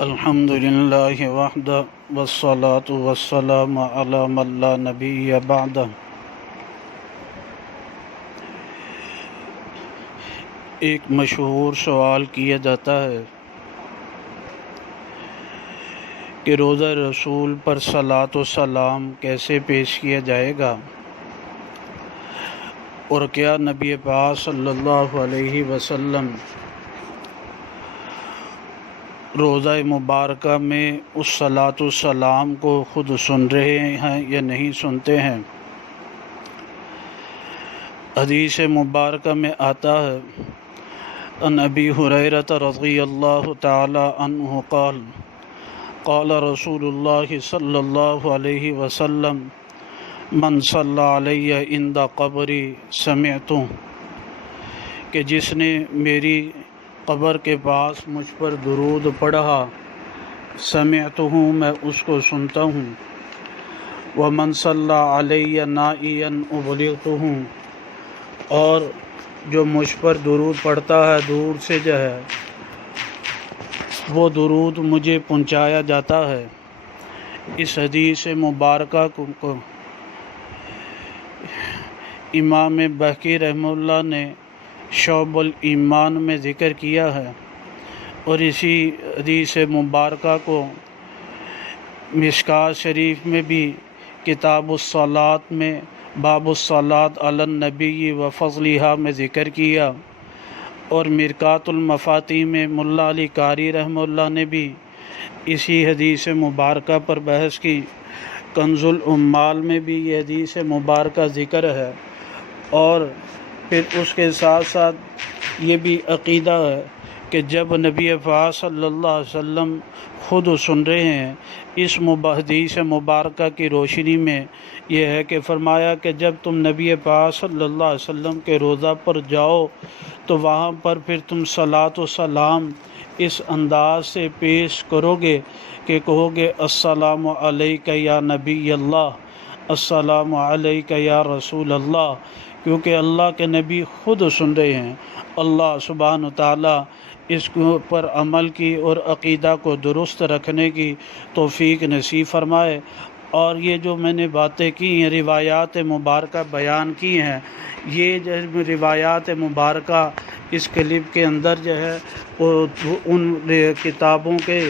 الحمد للہ وحدہ والصلاة والسلام علی من لا نبی بعدہ۔ ایک مشہور سوال کیا جاتا ہے کہ روضہ رسول پر صلاۃ و سلام کیسے پیش کیا جائے گا، اور کیا نبی پاک صلی اللہ علیہ وسلم روضہ مبارکہ میں اس صلاۃ و سلام کو خود سن رہے ہیں یا نہیں سنتے ہیں؟ حدیث مبارکہ میں آتا ہے، ان ابی ہریرہ رضی اللہ تعالی عنہ قال قال رسول اللہ صلی اللہ علیہ وسلم من صلی علی عند قبری سمعتہ، کہ جس نے میری قبر کے پاس مجھ پر درود پڑھا، سمعتہ میں اس کو سنتا ہوں، ومن صلی علی نائیا ابلغتہ، اور جو مجھ پر درود پڑھتا ہے دور سے جو ہے وہ درود مجھے پہنچایا جاتا ہے۔ اس حدیث مبارکہ کو امام بہقی رحمہ اللہ نے شعب الایمان میں ذکر کیا ہے، اور اسی حدیث مبارکہ کو مشکوٰۃ شریف میں بھی کتاب الصلاۃ میں باب الصلاۃ علی النبی و فضلہا میں ذکر کیا، اور مرقات المفاتیح میں ملا علی قاری رحمہ اللہ نے بھی اسی حدیث مبارکہ پر بحث کی۔ کنز العمال میں بھی یہ حدیث مبارکہ ذکر ہے، اور پھر اس کے ساتھ ساتھ یہ بھی عقیدہ ہے کہ جب نبی پاک صلی اللہ علیہ وسلم خود سن رہے ہیں، اس حدیث مبارکہ کی روشنی میں یہ ہے کہ فرمایا کہ جب تم نبی پاک صلی اللہ علیہ وسلم کے روضہ پر جاؤ تو وہاں پر پھر تم صلاۃ و سلام اس انداز سے پیش کرو گے کہ کہو گے السلام علیک یا نبی اللہ، السلام علیک یا رسول اللہ، کیونکہ اللہ کے نبی خود سن رہے ہیں۔ اللہ سبحانہ تعالیٰ اس پر عمل کی اور عقیدہ کو درست رکھنے کی توفیق نصیب فرمائے۔ اور یہ جو میں نے باتیں کی ہیں، روایات مبارکہ بیان کی ہیں، یہ جو روایات مبارکہ اس کلپ کے اندر جو ہے وہ ان کتابوں کے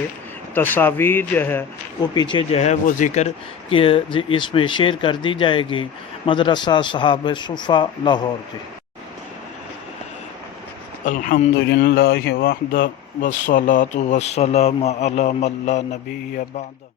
تصاویر جو ہے وہ پیچھے جو ہے وہ ذکر کہ اس میں شیئر کر دی جائے گی۔ مدرسہ صحابہ صفہ لاہور کی۔ الحمد للہ وحدہ والصلاة والسلام علی من لا نبی بعدہ۔